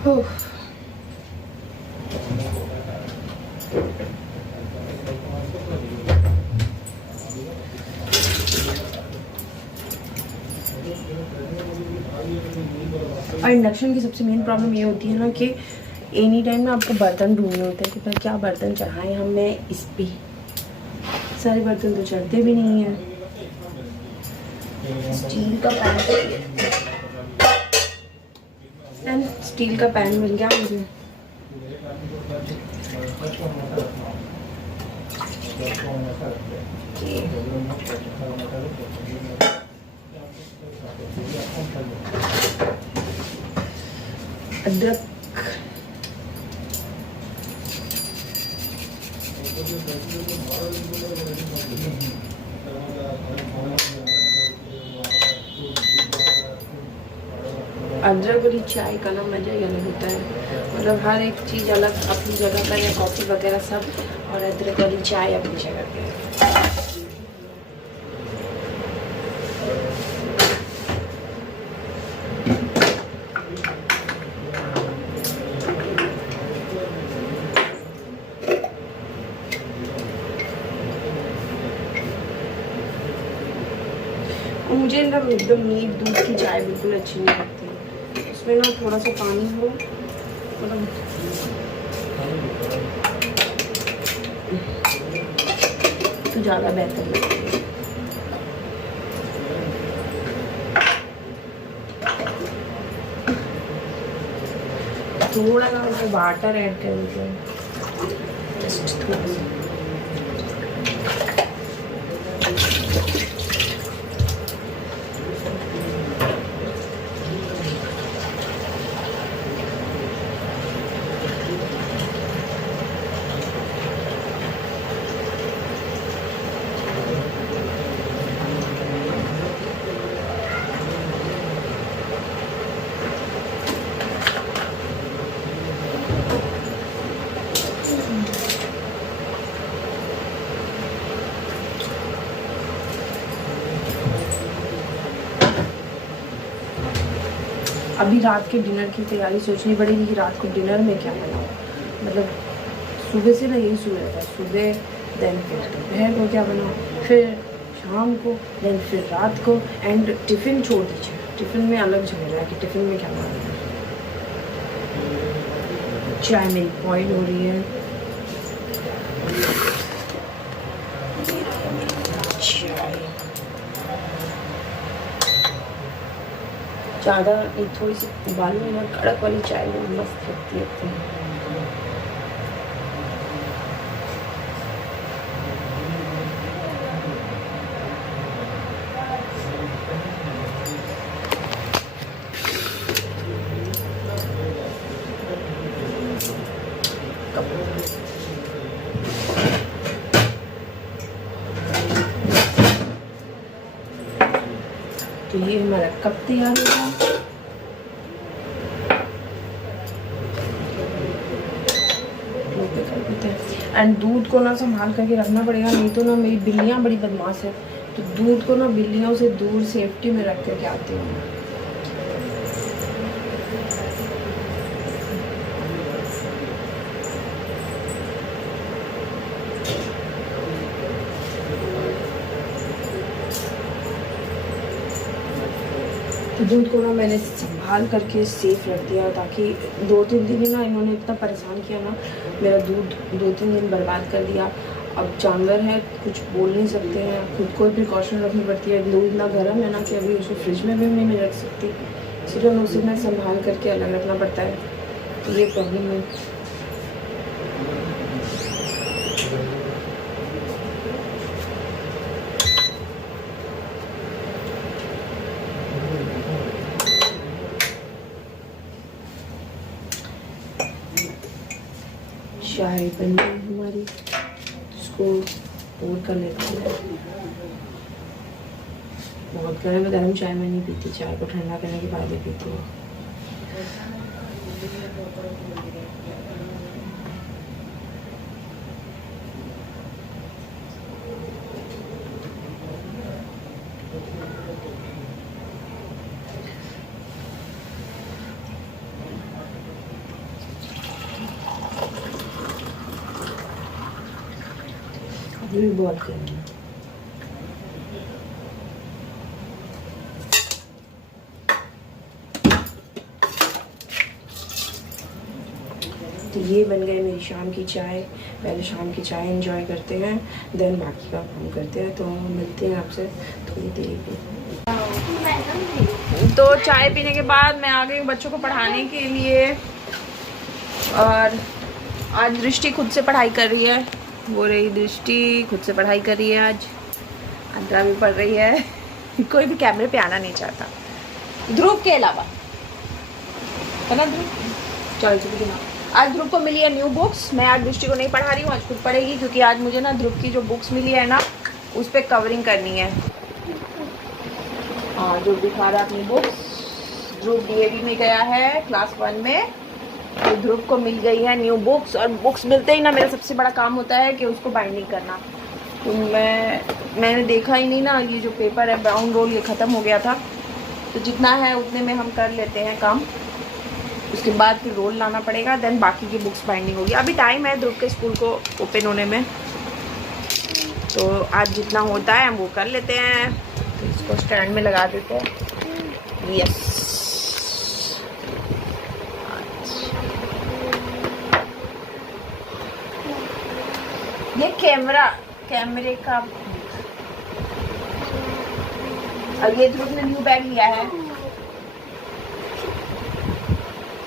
और इंडक्शन की सबसे मेन प्रॉब्लम ये होती है ना कि एनी टाइम ना आपको बर्तन ढूंढने होते हैं कि मैं क्या बर्तन चढ़ाएं हमें इस पे। सारे बर्तन तो चढ़ते भी नहीं हैं। स्टील का पैन एंड स्टील का पैन मिल गया मुझे। अदरक अदरक वाली चाय का ना मज़ा ही अलग होता है। मतलब हर एक चीज़ अलग अपनी जगह पर है, कॉफ़ी वगैरह सब, और अदरक वाली चाय अपनी जगह पे है। मुझे ना एकदम नीट दूध की चाय बिल्कुल अच्छी नहीं लगती। उसमें ना थोड़ा सा पानी हो, मतलब तो ज़्यादा बेहतर लगती है। थोड़ा सा उसमें वाटर ऐड कर देते हैं, जस्ट थोड़ा सा। अभी रात के डिनर की तैयारी सोचनी पड़ेगी कि रात को डिनर में क्या बनाऊँ। मतलब सुबह से ना यही सुन रहा था, सुबह देन फिर दोपहर को क्या बनाऊँ, फिर शाम को, देन फिर रात को, एंड टिफ़िन छोड़ दीजिए। टिफ़िन में अलग झमेला है कि टिफ़िन में क्या बनाना है। चाय मेरी बॉईल हो रही है। ज़्यादा थोड़ी सी उबाली हुई और कड़क वाली चाय में मस्त लगती है। तो ये हमारा कप तैयार होगा। एंड दूध को ना संभाल करके रखना पड़ेगा, नहीं तो ना मेरी बिल्लियाँ बड़ी बदमाश है, तो दूध को ना बिल्लियों से दूर सेफ्टी में रख करके आती हूँ। दूध को ना मैंने संभाल करके सेफ रख दिया, ताकि 2-3 दिन ना इन्होंने इतना परेशान किया ना, मेरा दूध 2-3 दिन बर्बाद कर दिया। अब जानवर है, कुछ बोल नहीं सकते हैं, खुद को प्रिकॉशन रखनी पड़ती है। दूध इतना गर्म है ना कि अभी उसको फ्रिज में भी नहीं रख सकती, इसलिए उसे मैं संभाल करके अलग रखना पड़ता है। तो ये प्रॉब्लम है। चाय बन गई हमारी, इसको पोर कर लेते हैं। बहुत गर्म चाय मैं नहीं पीती, चाय को ठंडा करने के बाद ही पीती हूँ। ये भी बहुत गर्म है। तो ये बन गए मेरी शाम की चाय। पहले शाम की चाय एंजॉय करते हैं, देन बाकी का काम करते हैं। तो मिलते हैं आपसे थोड़ी देर पे। तो चाय पीने के बाद मैं आ गई हूँ बच्चों को पढ़ाने के लिए, और आज दृष्टि खुद से पढ़ाई कर रही है। वो रही दृष्टि खुद से पढ़ाई कर रही है। आज अंतरा भी पढ़ रही है। कोई भी कैमरे पे आना नहीं चाहता, ध्रुव के अलावा, है ना ध्रुव? चलो चलो। आज ध्रुव को मिली है न्यू बुक्स। मैं आज दृष्टि को नहीं पढ़ा रही हूँ, आज खुद पढ़ेगी, क्योंकि आज मुझे ना ध्रुव की जो बुक्स मिली है ना उस पर कवरिंग करनी है। हाँ, ध्रुव दिखा रहा है अपनी बुक्स। ध्रुव डीएवी में गया है क्लास 1 में, तो ध्रुव को मिल गई है न्यू बुक्स। और बुक्स मिलते ही ना मेरा सबसे बड़ा काम होता है कि उसको बाइंडिंग करना। तो मैंने देखा ही नहीं ना, ये जो पेपर है ब्राउन रोल ये ख़त्म हो गया था, तो जितना है उतने में हम कर लेते हैं काम। उसके बाद फिर रोल लाना पड़ेगा, देन बाकी की बुक्स बाइंडिंग होगी। अभी टाइम है ध्रुव के स्कूल को ओपन होने में, तो आज जितना होता है हम वो कर लेते हैं। तो इसको स्टैंड में लगा देते हैं। यस, ये कैमरे का। और ये ध्रुव ने न्यू बैग लिया है,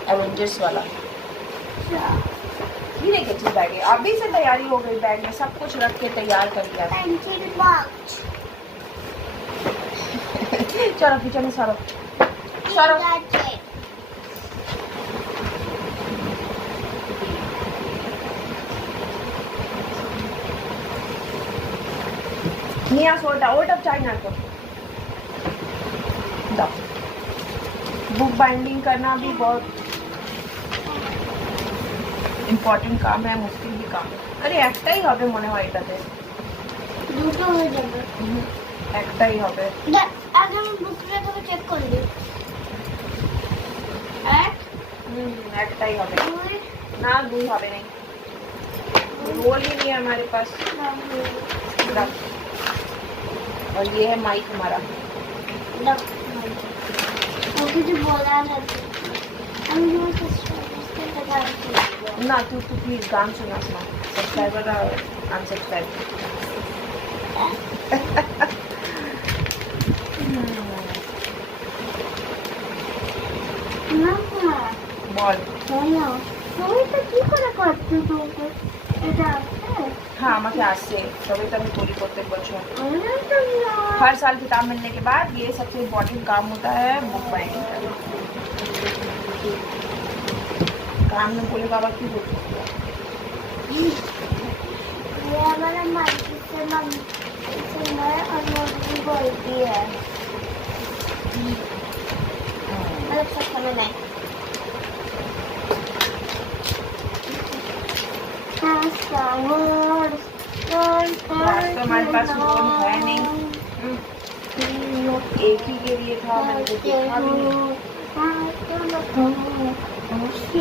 एवेंजर्स वाला। ये देखिए न्यू बैग है। अभी से तैयारी हो गई, बैग में सब कुछ रख के तैयार कर दिया। चलो किचन में सरो सरो। निया सोटा ओट चाय ना को बुक बाइंडिंग करना भी बहुत इम्पोर्टेंट काम है, मुश्किल भी काम है। अरे একটাই হবে মনে হয় এটাতে, দুটো হয়ে যাবে। একটাই হবে। আগে আমি বুকটা থেকে চেক করে দিই। একটাই হবে না, দুই হবে नहीं, रोल ही नहीं है हमारे पास। और ये है माइक हमारा। ना तू प्लीज गान सुना सब्सक्राइबर अनसब्सक्राइब। हाँ আমাকে আসছে, তবে তো আমি করি प्रत्येक बच्चों। हर साल किताब मिलने के बाद ये सबसे इम्पोर्टेंट काम होता है बुक बाइंडिंग करना। काम में बोले बाबा की बोलती है। हमारे पास फोन है नहीं, एक ही के लिए था, मैंने तो देखा भी नहीं।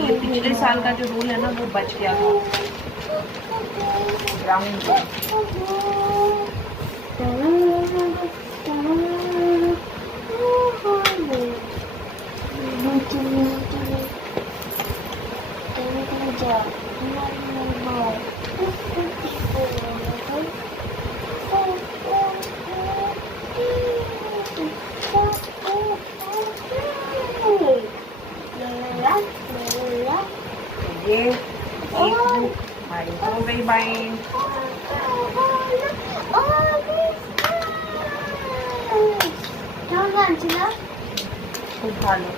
ये पिछले साल का जो रूल है ना वो बच गया था, राउंड ये एक बुक हमारी हो गई बाइंड। उठा लो।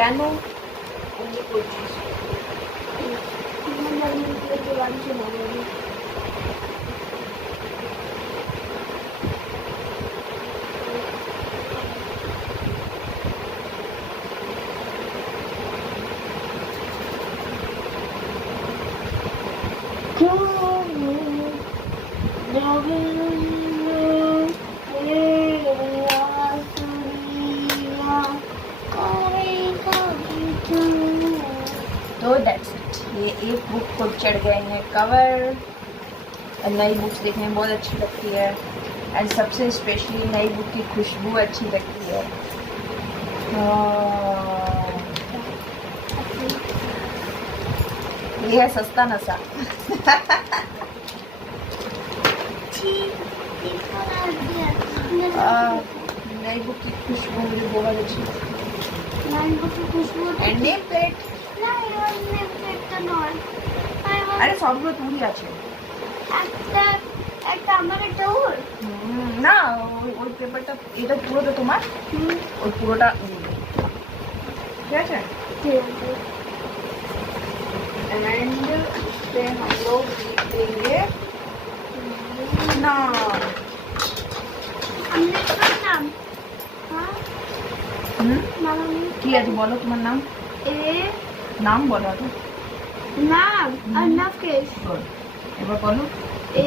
कैनो अन्य कोई चीज़ तो दैट्स इट। ये एक बुक को चढ़ गए हैं कवर। नई बुक्स देखने में बहुत अच्छी लगती है एंड सबसे स्पेशली नई बुक की खुशबू अच्छी लगती है। ये है सस्ता नशा। नई बुक की खुशबू मुझे बहुत अच्छी लगती है। एंड नेम प्लेट আরে সবগুলো তুলি আছে একটা একটা আমার একটা ওর না ওই পেপারটা এটা পুরোটা তোমার ওই পুরোটা ঠিক আছে एंड से हम लोग देंगे नाम নাম নাম কি আছে বলো তোমার নাম এ নাম বলো তো নাম অর্ণবকেশ গুড এবার বলো এ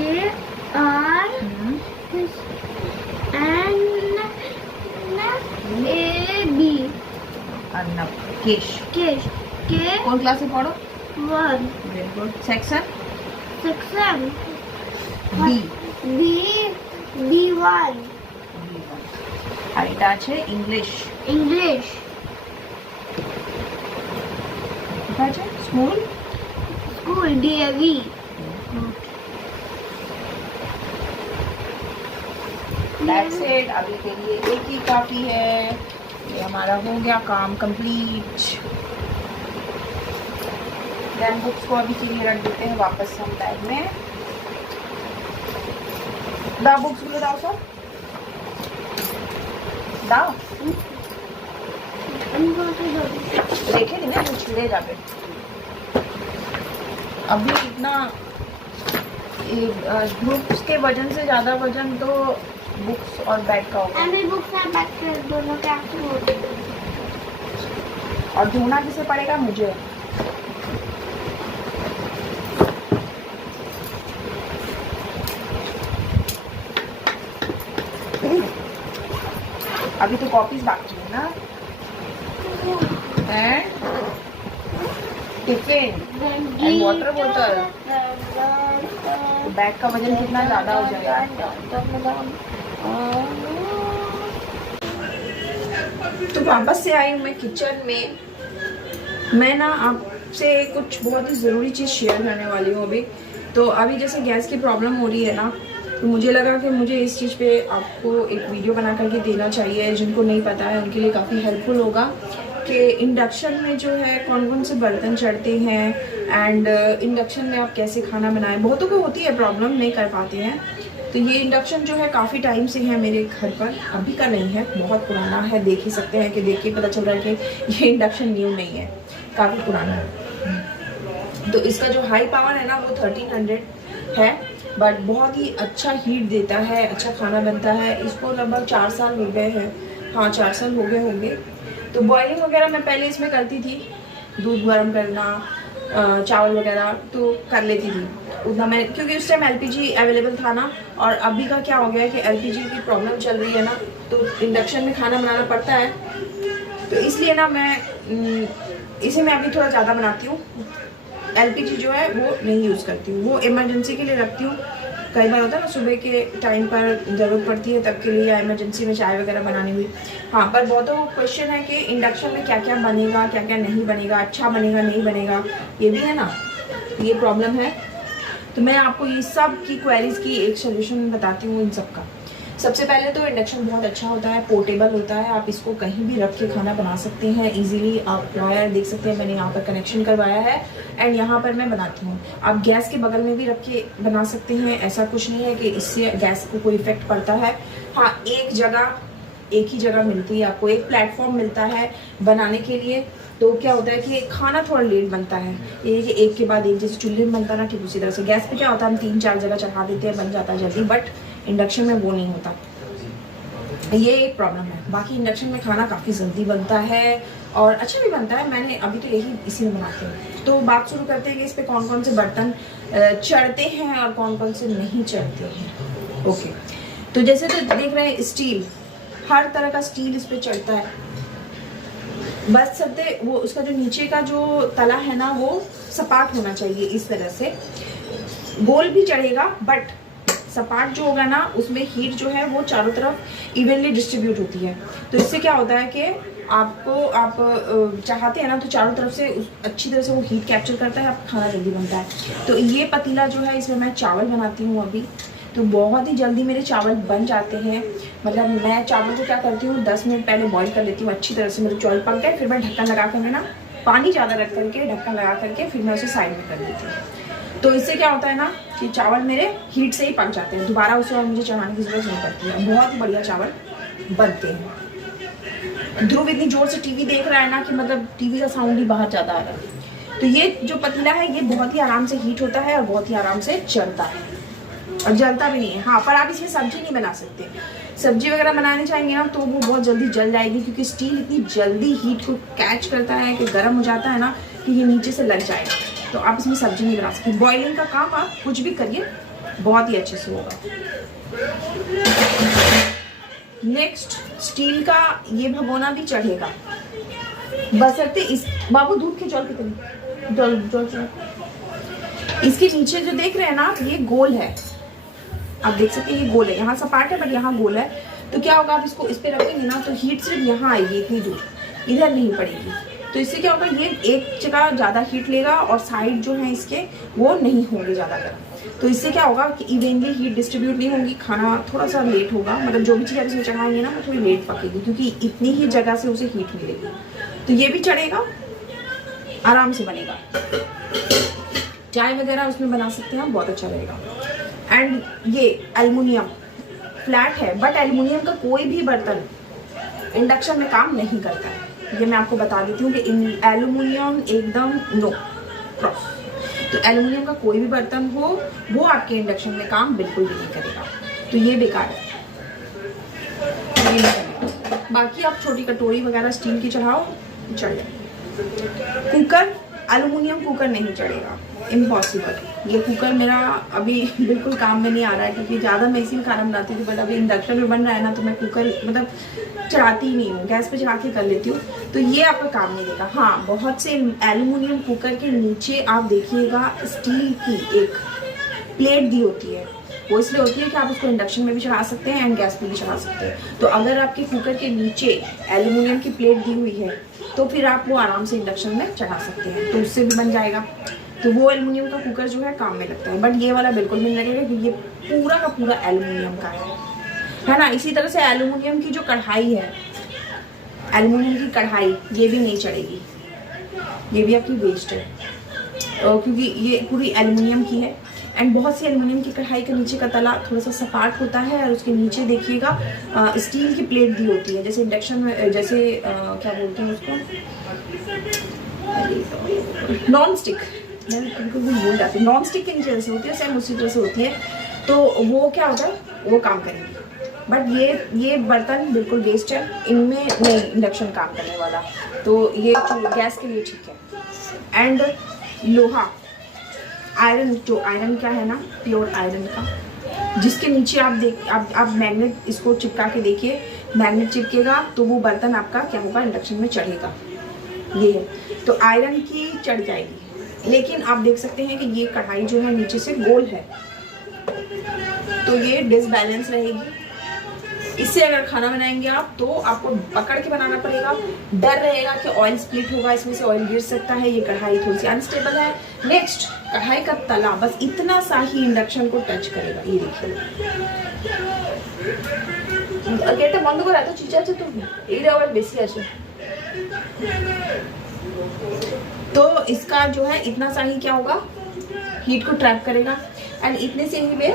এ আর এন এ বি अर्नब केश কেশ কে কোন ক্লাসে পড়ো 1 very good section section B B B one আর এটা আছে ইংলিশ ইংলিশ এটা আছে school school DAV that's it. अभी के लिए एक ही काफ़ी है। ये हमारा हो गया काम कंप्लीट। देन बुक्स को अभी के लिए रख देते हैं वापस हम बैग में। दाओ बुक्स गुलो दाओ सब दाओ देखे नहीं ना कुछ ले जाके अभी इतना ग्रुप्स के वजन से ज़्यादा वजन तो बुक्स और बैग का होगा एंड बुक्स और बैग दोनों के एक्टिव होते हैं और धोना किसे पड़ेगा मुझे अभी तो कॉपीज बाकी है ना एंड टिफिन एंड वाटर बोतल बैग का वजन कितना ज़्यादा हो जाएगा तो वापस से आई हूँ मैं किचन में। मैं ना आपसे कुछ बहुत ही ज़रूरी चीज़ शेयर करने वाली हूँ अभी। तो अभी जैसे गैस की प्रॉब्लम हो रही है ना तो मुझे लगा कि मुझे इस चीज़ पे आपको एक वीडियो बना करके देना चाहिए। जिनको नहीं पता है उनके लिए काफ़ी हेल्पफुल होगा कि इंडक्शन में जो है कौन कौन से बर्तन चढ़ते हैं एंड इंडक्शन में आप कैसे खाना बनाएं। बहुतों को होती है प्रॉब्लम, नहीं कर पाते हैं। तो ये इंडक्शन जो है काफ़ी टाइम से है मेरे घर पर, अभी का नहीं है, बहुत पुराना है। देख ही सकते हैं कि देख के पता चल रहा है कि ये इंडक्शन न्यू नहीं है, काफ़ी पुराना है। तो इसका जो हाई पावर है ना वो 1300 है, बट बहुत ही अच्छा हीट देता है, अच्छा खाना बनता है। इसको लगभग 4 साल हो गए हैं, हाँ 4 साल हो गए होंगे। तो बॉयलिंग वगैरह मैं पहले इसमें करती थी, दूध गर्म करना, चावल वगैरह तो कर लेती थी उतना मैं, क्योंकि उस टाइम एलपीजी अवेलेबल था ना। और अभी का क्या हो गया है कि एलपीजी की प्रॉब्लम चल रही है ना, तो इंडक्शन में खाना बनाना पड़ता है। तो इसलिए ना मैं इसे मैं अभी थोड़ा ज़्यादा बनाती हूँ। एलपीजी जो है वो नहीं यूज़ करती हूँ, वो इमरजेंसी के लिए रखती हूँ। कई बार होता है ना सुबह के टाइम पर ज़रूरत पड़ती है तब के लिए, या इमरजेंसी में चाय वगैरह बनानी हुई। हाँ, पर बहुतों को क्वेश्चन है कि इंडक्शन में क्या क्या बनेगा, क्या क्या नहीं बनेगा, अच्छा बनेगा नहीं बनेगा, ये भी है ना, ये प्रॉब्लम है। तो मैं आपको ये सब की क्वेरीज़ की एक सोल्यूशन बताती हूँ इन सब का। सबसे पहले तो इंडक्शन बहुत अच्छा होता है, पोर्टेबल होता है, आप इसको कहीं भी रख के खाना बना सकते हैं इजीली। आप वायर देख सकते हैं, मैंने यहाँ पर कनेक्शन करवाया है एंड यहाँ पर मैं बनाती हूँ। आप गैस के बगल में भी रख के बना सकते हैं, ऐसा कुछ नहीं है कि इससे गैस को कोई इफेक्ट पड़ता है। हाँ, एक जगह एक ही जगह मिलती है, आपको एक प्लेटफॉर्म मिलता है बनाने के लिए। तो क्या होता है कि खाना थोड़ा लेट बनता है, ये कि एक के बाद एक, जैसे चूल्हे में बनता है ना, ठीक उसी तरह से गैस पे क्या होता है हम 3-4 जगह चढ़ा देते हैं, बन जाता है जल्दी, बट इंडक्शन में वो नहीं होता, ये एक प्रॉब्लम है। बाकी इंडक्शन में खाना काफ़ी जल्दी बनता है और अच्छा भी बनता है। मैंने अभी तो यही इसी में बनाती हूँ। तो बात शुरू करते हैं कि इस पर कौन कौन से बर्तन चढ़ते हैं और कौन कौन से नहीं चढ़ते हैं। ओके, तो जैसे तो देख रहे हैं स्टील, हर तरह का स्टील इस पर चढ़ता है, बस सबसे वो उसका जो नीचे का जो तला है ना वो सपाट होना चाहिए, इस तरह से गोल भी चढ़ेगा बट सपाट जो होगा ना उसमें हीट जो है वो चारों तरफ इवनली डिस्ट्रीब्यूट होती है। तो इससे क्या होता है कि आप चाहते हैं ना तो चारों तरफ से अच्छी तरह से वो हीट कैप्चर करता है, आपका खाना जल्दी बनता है। तो ये पतीला जो है इसमें मैं चावल बनाती हूँ अभी, तो बहुत ही जल्दी मेरे चावल बन जाते हैं। मतलब मैं चावल को क्या करती हूँ 10 मिनट पहले बॉईल कर लेती हूँ अच्छी तरह से, मेरे चावल पक गए, फिर मैं ढक्कन लगा कर ना पानी ज़्यादा रख करके ढक्कन लगा करके फिर मैं उसे साइड में कर देती हूँ। तो इससे क्या होता है ना कि चावल मेरे हीट से ही पक जाते हैं, दोबारा उसे और मुझे चढ़ाने की जरूरत नहीं पड़ती है, बहुत ही बढ़िया चावल बनते हैं। ध्रुव इतनी जोर से टीवी देख रहा है ना कि मतलब टीवी का साउंड ही बाहर ज़्यादा आ रहा है। तो ये जो पतीला है ये बहुत ही आराम से हीट होता है और बहुत ही आराम से चढ़ता है और जलता भी नहीं है। हाँ, पर आप इसमें सब्जी नहीं बना सकते, सब्जी वगैरह बनाने चाहेंगे ना तो वो बहुत जल्दी जल जाएगी, क्योंकि स्टील इतनी जल्दी हीट को कैच करता है कि गर्म हो जाता है ना कि ये नीचे से लग जाएगा, तो आप इसमें सब्जी नहीं बना सकते। बॉइलिंग का काम आप कुछ भी करिए बहुत ही अच्छे से होगा। नेक्स्ट, स्टील का ये भगोना भी चढ़ेगा, बशर्ते इस बाबू दूध के जल कितने जल इसके नीचे जो देख रहे हैं ना ये गोल है, आप देख सकते हैं ये गोल है, यहाँ सपाट है बट यहाँ गोल है। तो क्या होगा, आप इसको इस पे रखेंगे ना तो हीट सिर्फ यहाँ आएगी, इतनी दूर, इधर नहीं पड़ेगी। तो इससे क्या होगा, ये एक जगह ज़्यादा हीट लेगा और साइड जो है इसके वो नहीं होंगे ज़्यादा गर्म। तो इससे क्या होगा कि इवेनली हीट डिस्ट्रीब्यूट नहीं होगी, खाना थोड़ा सा लेट होगा, मतलब जो भी चीज़ आप इसमें चढ़ाएंगे ना वो थोड़ी लेट पकेगी, क्योंकि इतनी ही जगह से उसे हीट मिलेगी। तो ये भी चढ़ेगा, आराम से बनेगा, चाय वगैरह उसमें बना सकते हैं, बहुत अच्छा रहेगा। एंड ये एल्युमिनियम फ्लैट है, बट एल्युमिनियम का कोई भी बर्तन इंडक्शन में काम नहीं करता है, ये मैं आपको बता देती हूँ कि एल्युमिनियम एकदम नो क्रॉस। तो एल्युमिनियम का कोई भी बर्तन हो वो आपके इंडक्शन में काम बिल्कुल भी नहीं करेगा, तो ये बेकार है, ये नहीं करेगा। बाकी आप छोटी कटोरी वगैरह स्टील की चढ़ाओ, चढ़ जाए। कुकर, एल्युमिनियम कुकर नहीं चढ़ेगा, इम्पॉसिबल। ये कुकर मेरा अभी बिल्कुल काम में नहीं आ रहा है, क्योंकि ज़्यादा मैं इसी में खाना बनाती थी, बट अभी इंडक्शन में बन रहा है ना तो मैं कुकर मतलब चढ़ाती ही नहीं हूँ, गैस पे चढ़ा के कर लेती हूँ, तो ये आपका काम नहीं देगा। हाँ, बहुत से एल्युमिनियम कुकर के नीचे आप देखिएगा स्टील की एक प्लेट दी होती है, वो इसलिए होती है कि आप उसको इंडक्शन में भी चढ़ा सकते हैं एंड गैस पे भी चढ़ा सकते हैं। तो अगर आपके कुकर के नीचे एल्युमिनियम की प्लेट दी हुई है तो फिर आप वो आराम से इंडक्शन में चढ़ा सकते हैं, तो उससे भी बन जाएगा। तो वो एल्युमिनियम का कुकर जो है काम में लगता है, बट ये वाला बिल्कुल नहीं लगेगा, क्योंकि ये पूरा का पूरा एल्युमिनियम का है ना। इसी तरह से एल्युमिनियम की जो कढ़ाई है, एल्युमिनियम की कढ़ाई, ये भी नहीं चढ़ेगी, ये भी आपकी वेस्ट है, क्योंकि ये पूरी एल्युमिनियम की है। एंड बहुत सी एल्युमिनियम की कढ़ाई के नीचे का तला थोड़ा सा सपाट होता है और उसके नीचे देखिएगा स्टील की प्लेट दी होती है, जैसे इंडक्शन में, जैसे क्या बोलते हैं उसको, नॉन स्टिक, मैं बिल्कुल भूल जाती हूँ, नॉन स्टिक के नीचे जैसे होती है सेम उसी तरह से होती है। तो वो क्या होता है, वो काम करेंगे, बट ये बर्तन बिल्कुल वेस्ट है, इनमें नहीं इंडक्शन काम करने वाला, तो ये गैस के लिए ठीक है। एंड लोहा, आयरन, जो आयरन क्या है ना, प्योर आयरन का, जिसके नीचे आप मैग्नेट इसको चिपका के देखिए, मैग्नेट चिपकेगा तो वो बर्तन आपका क्या होगा, इंडक्शन में चढ़ेगा, ये है। तो आयरन की चढ़ जाएगी, लेकिन आप देख सकते हैं कि ये कढ़ाई जो है नीचे से गोल है, तो ये डिसबैलेंस रहेगी। इससे अगर खाना बनाएंगे आप तो आपको पकड़ के बनाना पड़ेगा, डर रहेगा कि ऑयल स्प्लिट होगा, इसमें से ऑयल गिर सकता है, ये कढ़ाई थोड़ी सी अनस्टेबल है। नेक्स्ट, कढ़ाई का तला बस इतना सा ही इंडक्शन को टच करेगा, ये देखिए। गेट बंद करा तो चीचा तो ये ऑयल बेसी আছে, तो इसका जो है इतना सा ही क्या होगा, हीट को ट्रैप करेगा एंड इतने से ही वे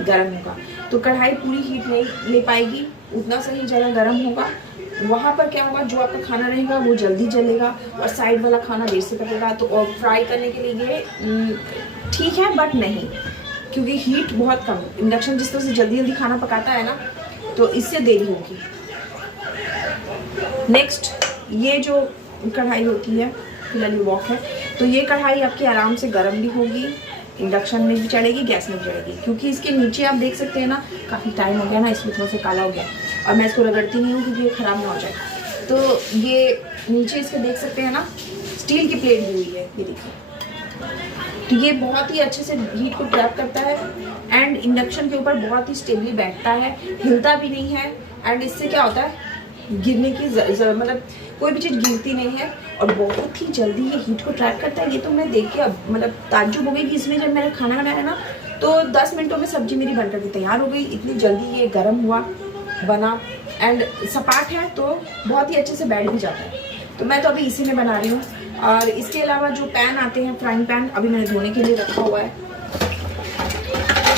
गर्म होगा। तो कढ़ाई पूरी हीट नहीं ले पाएगी, उतना सही जगह गर्म होगा। वहाँ पर क्या होगा, जो आपका खाना रहेगा वो जल्दी जलेगा और साइड वाला खाना देर से पकेगा। तो और फ्राई करने के लिए ये ठीक है, बट नहीं, क्योंकि हीट बहुत कम, इंडक्शन जिस तरह से जल्दी जल्दी खाना पकाता है ना, तो इससे देरी होगी। नेक्स्ट ये जो कढ़ाई होती है, फिलहाल वॉक है, तो ये कढ़ाई आपकी आराम से गर्म भी होगी, इंडक्शन में भी चढ़ेगी, गैस में भी चढ़ेगी। क्योंकि इसके नीचे आप देख सकते हैं ना, काफ़ी टाइम हो गया ना, इसमें थोड़ा सा काला हो गया और मैं इसको रगड़ती नहीं हूँ क्योंकि ये ख़राब ना हो जाए। तो ये नीचे इसके देख सकते हैं ना, स्टील की प्लेट दी हुई है, ये देखिए। तो ये बहुत ही अच्छे से हीट को ट्रैप करता है एंड इंडक्शन के ऊपर बहुत ही स्टेबली बैठता है, हिलता भी नहीं है। एंड इससे क्या होता है, गिरने की मतलब कोई भी चीज़ गिरती नहीं है और बहुत ही जल्दी ये हीट को ट्रैप करता है। ये तो मैं देख के अब मतलब ताज्जुब हो गई कि इसमें जब मैंने खाना बनाया ना, तो 10 मिनटों में सब्जी मेरी बनकर के तैयार हो गई। इतनी जल्दी ये गर्म हुआ, बना एंड सपाट है, तो बहुत ही अच्छे से बैठ भी जाता है। तो मैं तो अभी इसी में बना रही हूँ। और इसके अलावा जो पैन आते हैं, फ्राइंग पैन, अभी मैंने धोने के लिए रखा हुआ है,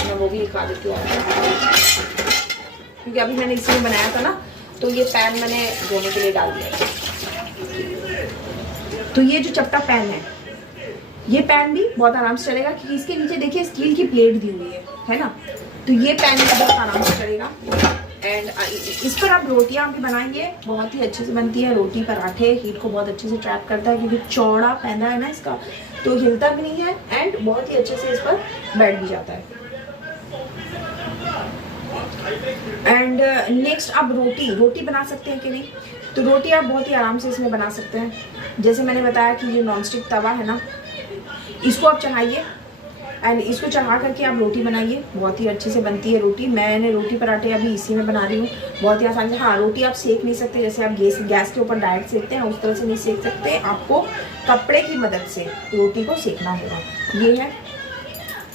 मैं वो भी दिखा देती हूँ क्योंकि अभी मैंने इसी में बनाया था ना, तो ये पैन मैंने धोने के लिए डाल दिया। तो ये जो चपटा पैन है, ये पैन भी बहुत आराम से चलेगा क्योंकि इसके नीचे देखिए स्टील की प्लेट दी हुई है ना। तो ये पैन भी बहुत आराम से चलेगा एंड इस पर आप रोटियां भी बनाएंगे, बहुत ही अच्छे से बनती है। रोटी पराठे हीट को बहुत अच्छे से ट्रैप करता है क्योंकि चौड़ा पैना है ना इसका, तो हिलता भी नहीं है एंड बहुत ही अच्छे से इस पर बैठ भी जाता है। एंड नेक्स्ट आप रोटी बना सकते हैं कि नहीं, तो रोटी आप बहुत ही आराम से इसमें बना सकते हैं। जैसे मैंने बताया कि ये नॉनस्टिक तवा है ना, इसको आप चढ़ाइए एंड इसको चढ़ा करके आप रोटी बनाइए, बहुत ही अच्छे से बनती है रोटी। मैंने रोटी पराठे अभी इसी में बना रही हूँ, बहुत ही आसान से। हाँ, रोटी आप सेक नहीं सकते जैसे आप गैस के ऊपर डायरेक्ट सेकते हैं, उस तरह से नहीं सेक सकते, आपको कपड़े की मदद से रोटी को सेकना होगा, ये है।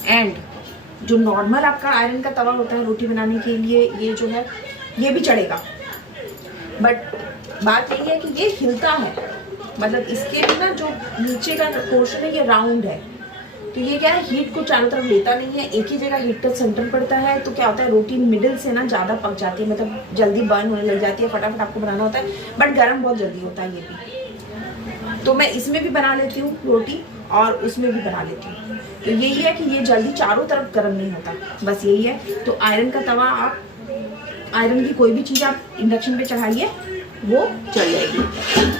एंड जो नॉर्मल आपका आयरन का तवा होता है रोटी बनाने के लिए, ये जो है ये भी चढ़ेगा, बट बात यही है कि ये हिलता है, मतलब इसके भी ना जो नीचे का पोर्शन है ये राउंड है, तो ये क्या है, हीट को चारों तरफ लेता नहीं है, एक ही जगह हीट का सेंटर पड़ता है। तो क्या होता है, रोटी मिडिल से ना ज़्यादा पक जाती है, मतलब जल्दी बर्न होने लग जाती है, फटाफट आपको बनाना होता है, बट गर्म बहुत जल्दी होता है ये भी। तो मैं इसमें भी बना लेती हूँ रोटी और उसमें भी बना लेती हूँ। तो यही है कि ये जल्दी चारों तरफ गर्म नहीं होता, बस यही है। तो आयरन का तवा, आप आयरन की कोई भी चीज़ आप इंडक्शन पे चढ़ाइए, वो चल जाएगी।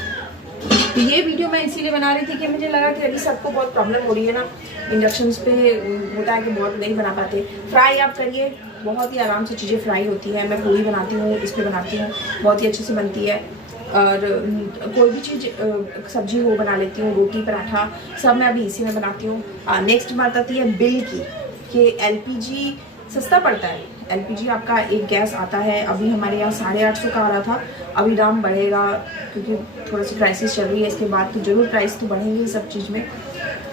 तो ये वीडियो मैं इसीलिए बना रही थी कि मुझे लगा कि अभी सबको बहुत प्रॉब्लम हो रही है ना, इंडक्शन पे होता है कि बहुत नहीं बना पाते। फ्राई आप करिए, बहुत ही आराम से चीज़ें फ्राई होती है। मैं पूरी बनाती हूँ, इस पर बनाती हूँ, बहुत ही अच्छे से बनती है। और कोई भी चीज़ सब्जी हो बना लेती हूँ, रोटी पराठा सब मैं अभी इसी में बनाती हूँ। नेक्स्ट बात आती है बिल की, कि एलपीजी सस्ता पड़ता है। एलपीजी आपका एक गैस आता है, अभी हमारे यहाँ 850 का आ रहा था, अभी दाम बढ़ेगा क्योंकि थोड़ा सी क्राइसिस चल रही है। इसके बाद तो जरूर प्राइस तो बढ़ेंगे सब चीज़ में।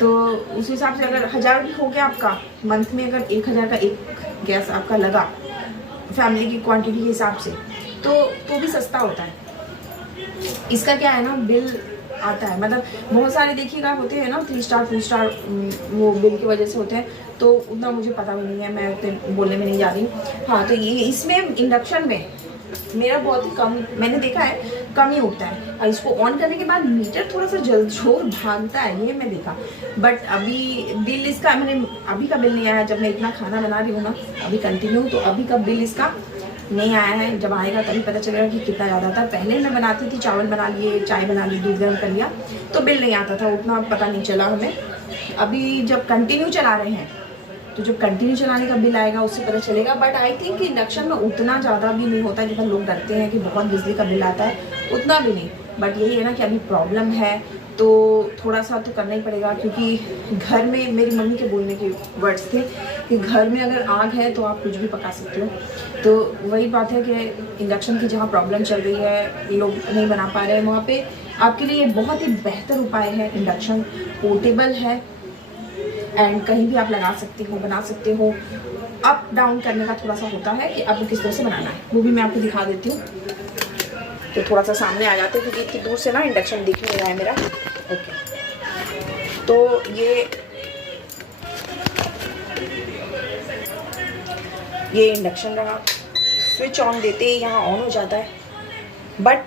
तो उस हिसाब से अगर 1000 भी हो गया आपका मंथ में, अगर 1000 का एक गैस आपका लगा फैमिली की क्वांटिटी के हिसाब से, तो भी सस्ता होता है। इसका क्या है ना, बिल आता है, मतलब बहुत सारे देखिएगा होते हैं ना 3 स्टार 4 स्टार, वो बिल की वजह से होते हैं, तो उतना मुझे पता भी नहीं है, मैं उतने बोलने में नहीं जा रही। हाँ, तो ये इसमें इंडक्शन में मेरा बहुत ही कम, मैंने देखा है कम ही उठता है। और इसको ऑन करने के बाद मीटर थोड़ा सा जोर भागता है, ये मैं देखा। बट अभी बिल इसका, मैंने अभी का बिल नहीं आया, जब मैं इतना खाना बना रही हूँ ना अभी कंटिन्यू, तो अभी का बिल इसका नहीं आया है। जब आएगा तभी पता चलेगा कि कितना ज़्यादा था। पहले मैं बनाती थी, चावल बना लिए, चाय बना ली, दूध गर्म कर लिया, तो बिल नहीं आता था, उतना पता नहीं चला हमें। अभी जब कंटिन्यू चला रहे हैं, तो जब कंटिन्यू चलाने का बिल आएगा उससे पता चलेगा। बट आई थिंक कि इंडक्शन में उतना ज़्यादा भी नहीं होता, जितना लोग डरते हैं कि बहुत बिजली का बिल आता है, उतना भी नहीं। बट यही है ना कि अभी प्रॉब्लम है, तो थोड़ा सा तो करना ही पड़ेगा, क्योंकि घर में मेरी मम्मी के बोलने के वर्ड्स थे कि घर में अगर आग है तो आप कुछ भी पका सकते हो। तो वही बात है कि इंडक्शन की जहाँ प्रॉब्लम चल रही है, लोग नहीं बना पा रहे हैं, वहाँ पे आपके लिए बहुत ही बेहतर उपाय है इंडक्शन। पोर्टेबल है एंड कहीं भी आप लगा सकते हो, बना सकते हो। अप डाउन करने का थोड़ा सा होता है कि आपको किस तरह से बनाना है, वो भी मैं आपको दिखा देती हूँ। तो थोड़ा सा सामने आ जाते हैं क्योंकि इतनी दूर से ना इंडक्शन दिख नहीं रहा है मेरा। ओके, तो ये इंडक्शन रहा, स्विच ऑन देते ही यहाँ ऑन हो जाता है, बट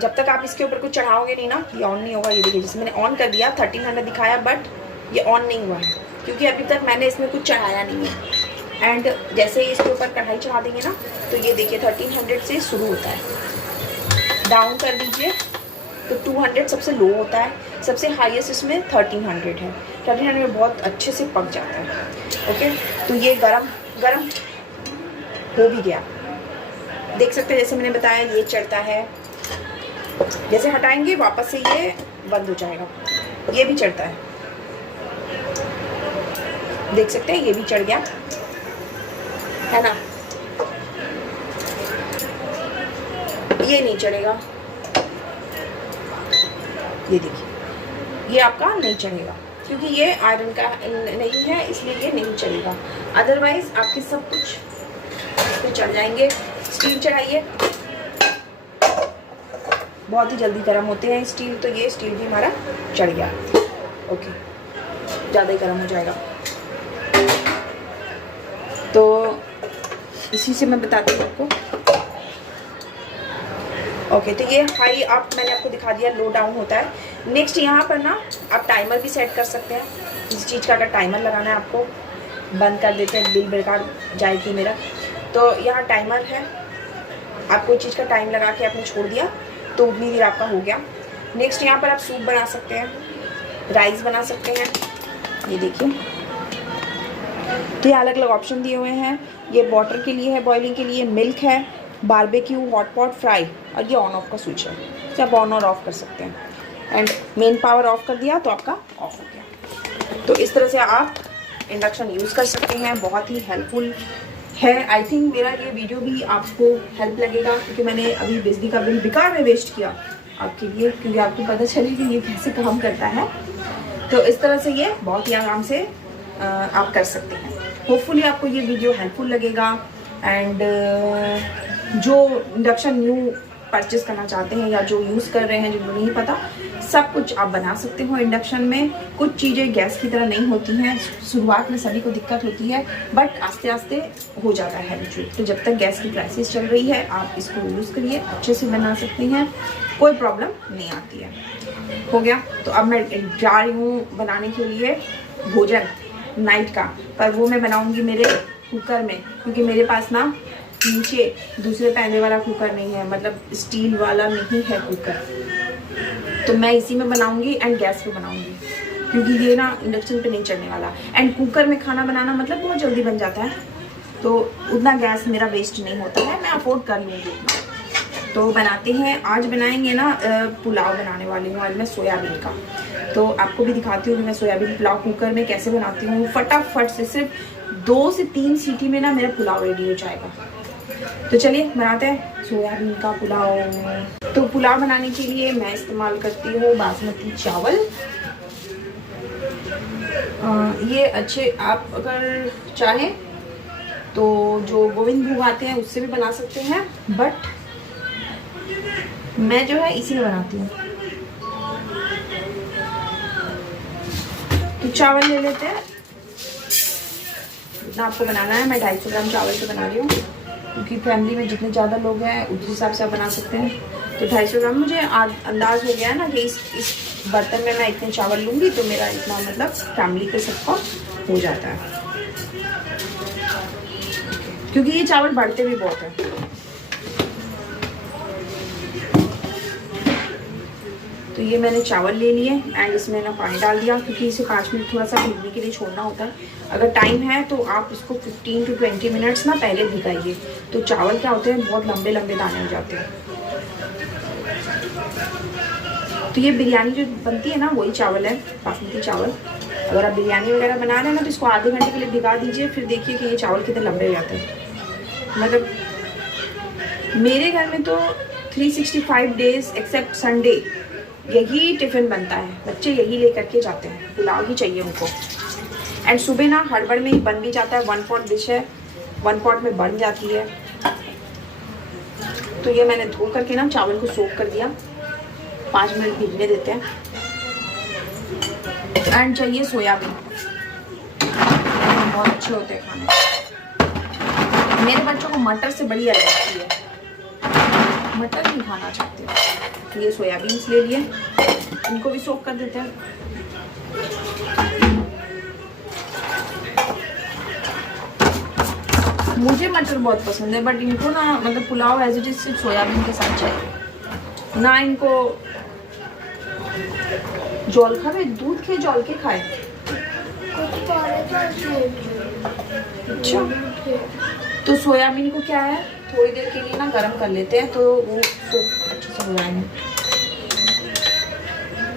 जब तक आप इसके ऊपर कुछ चढ़ाओगे नहीं ना, ये ऑन नहीं होगा। ये देखिए, जैसे मैंने ऑन कर दिया 1300 दिखाया, बट ये ऑन नहीं हुआ है क्योंकि अभी तक मैंने इसमें कुछ चढ़ाया नहीं है। एंड जैसे ही इसके ऊपर कढ़ाई चढ़ा देंगे ना, तो ये देखिए 1300 से शुरू होता है। डाउन कर दीजिए तो 200 सबसे लो होता है, सबसे हाईएस्ट इसमें 1300 है। 1300 में बहुत अच्छे से पक जाता है। ओके, तो ये गरम गरम हो भी गया, देख सकते हैं। जैसे मैंने बताया ये चढ़ता है, जैसे हटाएंगे वापस से ये बंद हो जाएगा। ये भी चढ़ता है, देख सकते हैं, ये भी चढ़ गया है ना। ये नहीं चढ़ेगा, ये देखिए, ये आपका नहीं चढ़ेगा क्योंकि ये आयरन का नहीं है, इसलिए ये नहीं चढ़ेगा। अदरवाइज आपके सब कुछ इस पे चढ़ जाएंगे। स्टील चढ़ाइए, बहुत ही जल्दी गर्म होते हैं स्टील, तो ये स्टील भी हमारा चढ़ गया। ओके, ज़्यादा ही गर्म हो जाएगा, तो इसी से मैं बताती हूँ आपको। ओके, तो ये हाई आप मैंने आपको दिखा दिया, लो डाउन होता है। नेक्स्ट यहाँ पर ना आप टाइमर भी सेट कर सकते हैं। इस चीज़ का अगर टाइमर लगाना है आपको, बंद कर देते हैं, बिल बेकार जाएगी मेरा। तो यहाँ टाइमर है, आप कोई चीज़ का टाइम लगा के आपने छोड़ दिया तो उतनी देर आपका हो गया। नेक्स्ट यहाँ पर आप सूप बना सकते हैं, राइस बना सकते हैं। ये देखिए, तो ये अलग अलग ऑप्शन दिए हुए हैं। ये वाटर के लिए है, बॉइलिंग के लिए, मिल्क है, बारबेक्यू, हॉट पॉट, फ्राई, और ये ऑन ऑफ का स्विच है, तो आप ऑन और ऑफ कर सकते हैं। एंड मेन पावर ऑफ कर दिया तो आपका ऑफ हो गया। तो इस तरह से आप इंडक्शन यूज़ कर सकते हैं, बहुत ही हेल्पफुल है। आई थिंक मेरा ये वीडियो भी आपको हेल्प लगेगा क्योंकि मैंने अभी बिजली का बिल बेकार में वेस्ट किया आपके लिए, क्योंकि आपको पता चले कि ये कैसे काम करता है। तो इस तरह से ये बहुत ही आराम से आप कर सकते हैं। होपफुली आपको ये वीडियो हेल्पफुल लगेगा। एंड जो इंडक्शन न्यू परचेस करना चाहते हैं या जो यूज़ कर रहे हैं, जिनको नहीं पता, सब कुछ आप बना सकते हो इंडक्शन में। कुछ चीज़ें गैस की तरह नहीं होती हैं, शुरुआत में सभी को दिक्कत होती है, बट आस्ते आस्ते हो जाता है हैबिचुअल। तो जब तक गैस की प्राइसेस चल रही है, आप इसको यूज़ करिए, अच्छे से बना सकते हैं, कोई प्रॉब्लम नहीं आती है। हो गया, तो अब मैं जा रही हूँ बनाने के लिए भोजन नाइट का, पर वो मैं बनाऊँगी मेरे कुकर में, क्योंकि मेरे पास ना नीचे दूसरे पैने वाला कुकर नहीं है, मतलब स्टील वाला नहीं है कुकर, तो मैं इसी में बनाऊंगी एंड गैस पे बनाऊंगी, क्योंकि ये ना इंडक्शन पे नहीं चढ़ने वाला। एंड कुकर में खाना बनाना मतलब बहुत जल्दी बन जाता है, तो उतना गैस मेरा वेस्ट नहीं होता है, मैं अफोर्ड कर लूँगी। तो बनाते हैं, आज बनाएंगे ना पुलाव बनाने वाली हूँ आज मैं सोयाबीन का। तो आपको भी दिखाती हूँ कि मैं सोयाबीन पुलाव कुकर में कैसे बनाती हूँ। फटाफट से सिर्फ 2 से 3 सीटी में ना मेरा पुलाव रेडी हो जाएगा। तो चलिए बनाते हैं सोयाबीन का पुलाव। तो पुलाव बनाने के लिए मैं इस्तेमाल करती हूँ बासमती चावल। ये अच्छे, आप अगर चाहें तो जो गोविंद भोग आते हैं उससे भी बना सकते हैं, बट मैं जो है इसी में बनाती हूँ। तो चावल ले लेते हैं, जितना आपको बनाना है। मैं 250 ग्राम चावल से बना रही हूँ, क्योंकि फैमिली में जितने ज़्यादा लोग हैं उस हिसाब से आप बना सकते हैं। तो 250 ग्राम मुझे अंदाज हो गया है ना कि इस बर्तन में मैं इतने चावल लूँगी तो मेरा इतना मतलब फैमिली के सबका हो जाता है, क्योंकि ये चावल बढ़ते भी बहुत हैं। तो ये मैंने चावल ले लिए एंड इसमें ना पानी डाल दिया, क्योंकि इसे 5 मिनट थोड़ा सा भीगने के लिए छोड़ना होता है। अगर टाइम है तो आप इसको 15 to 20 मिनट्स ना पहले भिगाइए, तो चावल क्या होते हैं बहुत लंबे लंबे दाने हो जाते हैं। तो ये बिरयानी जो बनती है ना वही चावल है, बासमती चावल। अगर आप बिरयानी वगैरह बना रहे हैं ना तो इसको आधे घंटे के लिए भिगा दीजिए, फिर देखिए कि ये चावल कितने लंबे हो जाते हैं। मतलब मेरे घर में तो 365 डेज एक्सेप्ट संडे यही टिफ़िन बनता है, बच्चे यही लेकर के जाते हैं, पुलाव ही चाहिए उनको। एंड सुबह ना हड़बड़ में ही बन भी जाता है, 1 पॉट डिश है, 1 पॉट में बन जाती है। तो ये मैंने धो करके ना चावल को सोक कर दिया, 5 मिनट भीगने देते हैं। एंड चाहिए सोयाबीन, बहुत अच्छे होते हैं खाने। मेरे बच्चों को मटर से बड़ी एलर्जी है, मटर नहीं खाना चाहते। तो ये सोयाबीन्स ले लिए, इनको भी सोक कर देते हैं। मुझे मटर बहुत पसंद है, बट इनको ना मतलब पुलाव एज इट इज सिर्फ सोयाबीन के साथ चाहिए ना। इनको जौल खावे, दूध के जौल के खाए। अच्छा, तो सोयाबीन को क्या है थोड़ी देर के लिए ना गर्म कर लेते हैं, तो वो अच्छे से हो जाएंगे।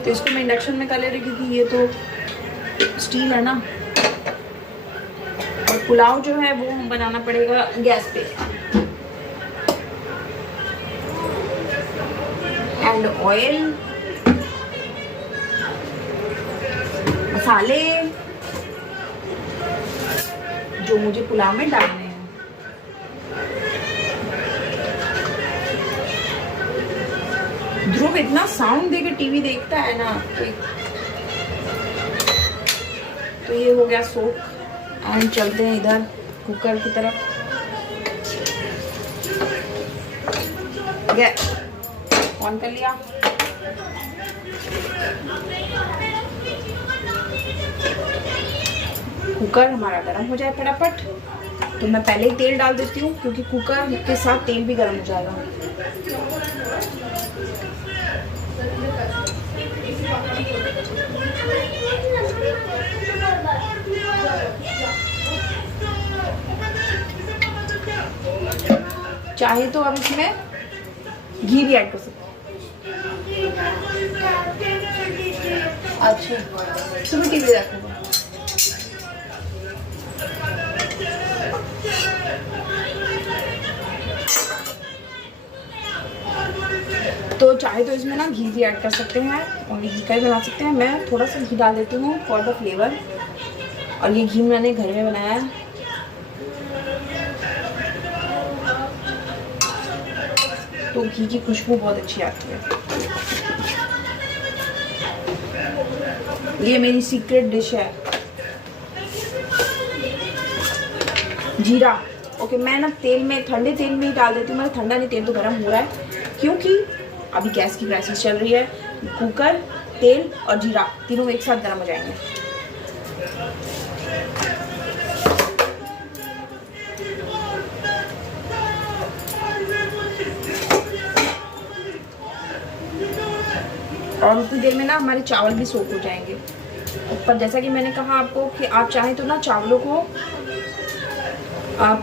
तो इसको मैं इंडक्शन में कर ले रही क्योंकि ये तो स्टील है ना, और पुलाव जो है वो बनाना पड़ेगा गैस पे। एंड ऑयल, मसाले जो मुझे पुलाव में डालने हैं। ध्रुव इतना साउंड देके टीवी देखता है ना, तो ये हो गया सोक। एंड चलते हैं इधर कुकर की तरफ। गैस ऑन कर लिया। कुकर हमारा गर्म हो जाए फटाफट, तो मैं पहले ही तेल डाल देती हूँ क्योंकि कुकर के साथ तेल भी गर्म हो जाएगा। चाहे तो अब इसमें घी भी ऐड कर सकते हैं। अच्छा, सुबह टीवी रखूंगा। तो चाहे तो इसमें ना घी भी ऐड कर सकते हैं और घी का भी बना सकते हैं। मैं थोड़ा सा घी डाल देती हूँ फॉर द फ्लेवर, और ये घी मैंने घर में बनाया है। तो घी की खुशबू बहुत अच्छी आती है। ये मेरी सीक्रेट डिश है, जीरा। ओके, मैं ना तेल में, ठंडे तेल में ही डाल देती हूँ। मतलब ठंडा नहीं, तेल तो गर्म हो रहा है क्योंकि अभी गैस की क्राइसिस चल रही है। कुकर, तेल और जीरा तीनों एक साथ गर्म हो जाएंगे। और उतनी देर में ना हमारे चावल भी सोख हो जाएंगे। पर जैसा कि मैंने कहा आपको कि आप चाहें तो ना चावलों को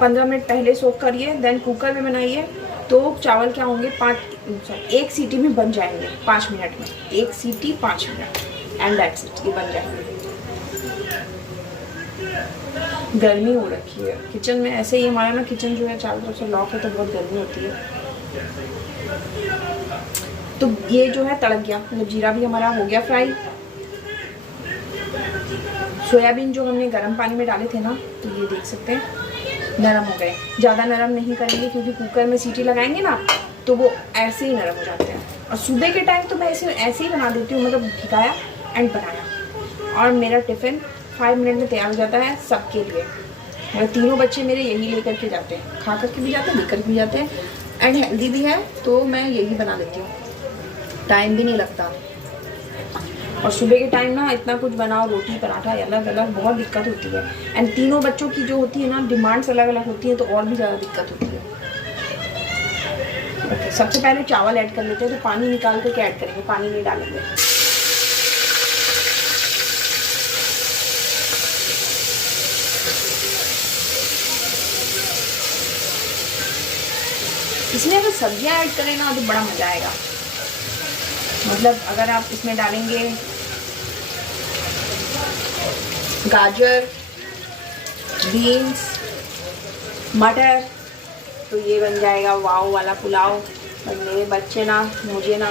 15 मिनट पहले सोख करिए, देन कुकर में बनाइए। तो चावल क्या होंगे, 1 सीटी में बन जाएंगे 5 मिनट में। 1 सीटी 5 मिनट एंड दैट्स इट, ये बन जाएंगे। गर्मी हो रखी है किचन में, ऐसे ही हमारा ना किचन जो है चारों तरफ से लॉक है, तो बहुत गर्मी होती है। तो ये जो है तड़क गया, मतलब जीरा भी हमारा हो गया फ्राई। सोयाबीन जो हमने गर्म पानी में डाले थे ना, तो ये देख सकते हैं नरम हो गए। ज़्यादा नरम नहीं करेंगे क्योंकि कुकर में सीटी लगाएंगे ना, तो वो ऐसे ही नरम हो जाते हैं। और सुबह के टाइम तो मैं ऐसे ही बना देती हूँ, मतलब भिगाया एंड बनाया, और मेरा टिफ़िन 5 मिनट में तैयार हो जाता है सबके लिए। मेरे तीनों बच्चे मेरे यही लेकर के जाते हैं, खा करके भी जाते हैं, लेकर भी जाते हैं, एंड हेल्दी भी है, तो मैं यही बना लेती हूँ, टाइम भी नहीं लगता। और सुबह के टाइम ना इतना कुछ बनाओ, रोटी पराठा अलग अलग, बहुत दिक्कत होती है। एंड तीनों बच्चों की जो होती है ना डिमांड्स अलग अलग होती है, तो और भी ज़्यादा दिक्कत होती है। ओके, सबसे पहले चावल ऐड कर लेते हैं। तो पानी निकाल करके ऐड करेंगे, पानी नहीं डालेंगे। इसमें अगर सब्जियां ऐड करें ना तो बड़ा मज़ा आएगा। मतलब अगर आप इसमें डालेंगे गाजर, बीन्स, मटर, तो ये बन जाएगा वाव वाला पुलाव। और मेरे बच्चे ना मुझे ना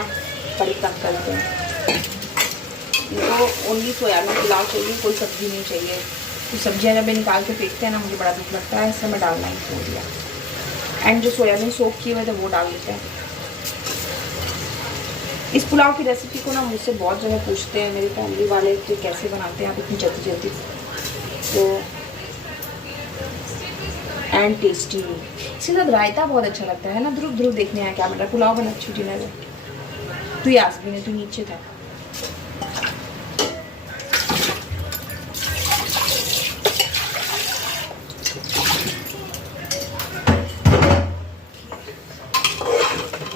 बड़ी तंग करते हैं, इनको ओनली सोयाबीन पुलाव चाहिए, कोई सब्ज़ी नहीं चाहिए। तो सब्जियां जब निकाल के फेंकते हैं ना, मुझे बड़ा दुख लगता है, इससे मैं डालना ही छोड़ दिया। एंड जो सोयाबीन सोक किए हुए थे वो डाल देते हैं। इस पुलाव की रेसिपी को ना मुझसे बहुत जगह पूछते हैं मेरी फैमिली वाले कि कैसे बनाते हैं आप इतनी जल्दी जल्दी। तो एंड टेस्टी। इसके साथ रायता बहुत अच्छा लगता है ना। ध्रुव ध्रुव देखने आया क्या बन रहा है। पुलाव बना अच्छी डिनर है। तू यासमीन है, तू नीचे था।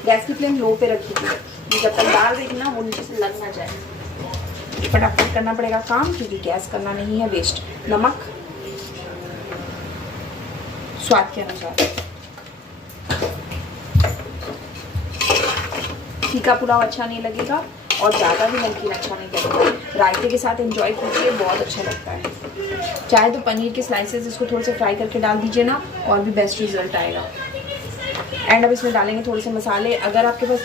गैस की फ्लेम लो पे रखी थी, जब तक डाल देगी ना वो नीचे से लग ना जाए। फटाफट करना पड़ेगा काम क्योंकि गैस करना नहीं है वेस्ट। नमक स्वाद के अनुसार। फीका पुलाव अच्छा नहीं लगेगा और ज़्यादा भी नमकीन अच्छा नहीं लगेगा। रायते के साथ एंजॉय कीजिए, बहुत अच्छा लगता है। चाहे तो पनीर के स्लाइसेस इसको थोड़े से फ्राई करके डाल दीजिए ना, और भी बेस्ट रिजल्ट आएगा। एंड अब इसमें डालेंगे थोड़े से मसाले। अगर आपके पास,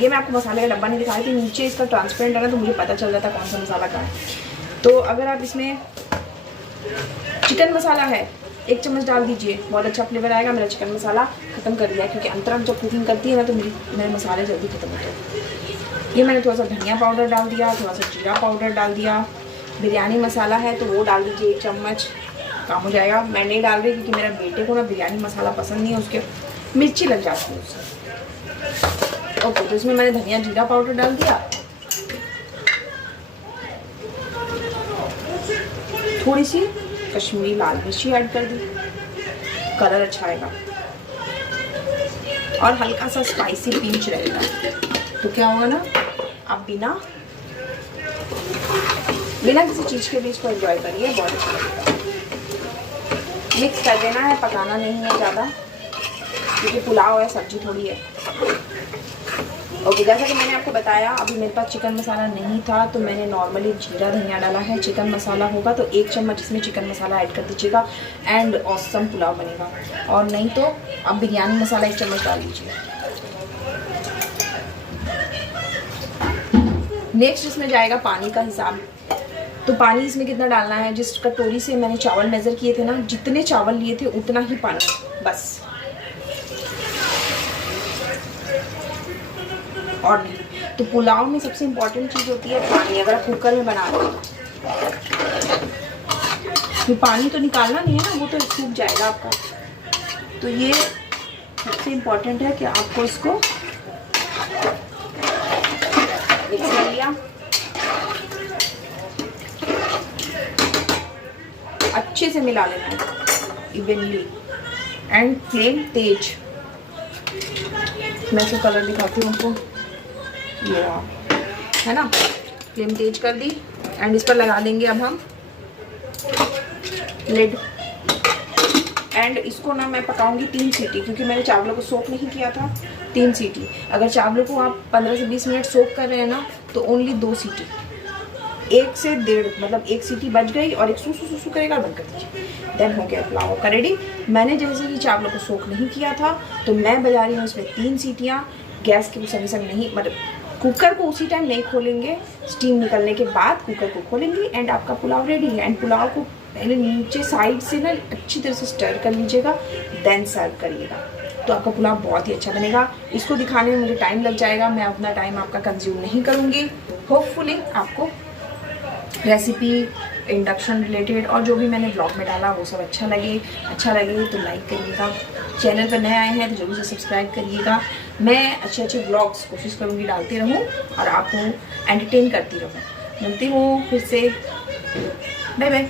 ये मैं आपको मसाले का डब्बा नहीं दिखा रही थी, नीचे इसका ट्रांसपेरेंट है ना, तो मुझे पता चल जाता कौन सा मसाला कहाँ है। तो अगर आप इसमें चिकन मसाला है 1 चम्मच डाल दीजिए, बहुत अच्छा फ्लेवर आएगा। मेरा चिकन मसाला ख़त्म कर दिया क्योंकि अंतरा जब कुकिंग करती है ना तो मेरे मसाले जल्दी ख़त्म होते हैं। ये मैंने थोड़ा सा धनिया पाउडर डाल दिया, थोड़ा सा जीरा पाउडर डाल दिया। बिरयानी मसाला है तो वो डाल दीजिए 1 चम्मच, काम हो जाएगा। मैं नहीं डाल रही क्योंकि मेरा बेटे को ना बिरयानी मसाला पसंद नहीं है, उसके मिर्ची लग जाती है उससे। ओके, तो इसमें मैंने धनिया जीरा पाउडर डाल दिया, थोड़ी सी कश्मीरी लाल मिर्ची ऐड कर दी, कलर अच्छा आएगा और हल्का सा स्पाइसी पिंच रहेगा। तो क्या होगा ना, आप बिना किसी चीज़ के भी इसको एंजॉय करिए, बहुत अच्छा लगेगा। मिक्स कर देना है, पकाना नहीं है ज़्यादा क्योंकि पुलाव है, सब्जी थोड़ी है। ओके, जैसा कि मैंने आपको बताया अभी मेरे पास चिकन मसाला नहीं था तो मैंने नॉर्मली जीरा धनिया डाला है। चिकन मसाला होगा तो 1 चम्मच इसमें चिकन मसाला ऐड कर दीजिएगा एंड ऑसम पुलाव बनेगा। और नहीं तो अब बिरयानी मसाला 1 चम्मच डाल दीजिए। नेक्स्ट इसमें जाएगा पानी का हिसाब। तो पानी इसमें कितना डालना है, जिस कटोरी से मैंने चावल मेज़र किए थे ना, जितने चावल लिए थे उतना ही पानी बस, और नहीं। तो पुलाव में सबसे इम्पॉर्टेंट चीज़ होती है पानी। अगर आप कुकर में बना रहे हो तो पानी तो निकालना नहीं है ना, वो तो सूख जाएगा आपका। तो ये सबसे इम्पॉर्टेंट है कि आपको इसको मिक्स कर लिया, अच्छे से मिला लेना है इवनली एंड फ्लेम तेज। मैं तो कलर दिखाती हूँ आपको, ये है ना, फ्लेम तेज कर दी एंड इस पर लगा देंगे अब हम लिड। एंड इसको ना मैं पकाऊंगी 3 सीटी क्योंकि मैंने चावलों को सोक नहीं किया था। 3 सीटी। अगर चावलों को आप 15 से 20 मिनट सोक कर रहे हैं ना तो ओनली 2 सीटी, 1 से 1.5, मतलब 1 सीटी बच गई और एक सूसू करेगा, बंद कर दीजिए। देन हो गया पुलाव का रेडी। मैंने जैसे कि चावलों को सोक नहीं किया था तो मैं बजा रही हूँ इसमें 3 सीटियाँ। गैस के संग संग नहीं, मतलब कुकर को उसी टाइम नहीं खोलेंगे, स्टीम निकलने के बाद कुकर को खोलेंगे एंड आपका पुलाव रेडी है। एंड पुलाव को पहले नीचे साइड से ना अच्छी तरह से स्टर कर लीजिएगा, देन सर्व करिएगा, तो आपका पुलाव बहुत ही अच्छा बनेगा। इसको दिखाने में मुझे टाइम लग जाएगा, मैं अपना टाइम आपका कंज्यूम नहीं करूँगी। होपफुली आपको रेसिपी, इंडक्शन रिलेटेड और जो भी मैंने ब्लॉग में डाला वो सब अच्छा लगे तो लाइक करिएगा। चैनल पर नए आए हैं तो जरूर से सब्सक्राइब करिएगा। मैं अच्छे ब्लॉग्स कोशिश करूँगी डालती रहूँ और आपको एंटरटेन करती रहूँ। मिलती हूँ फिर से, बाय बाय।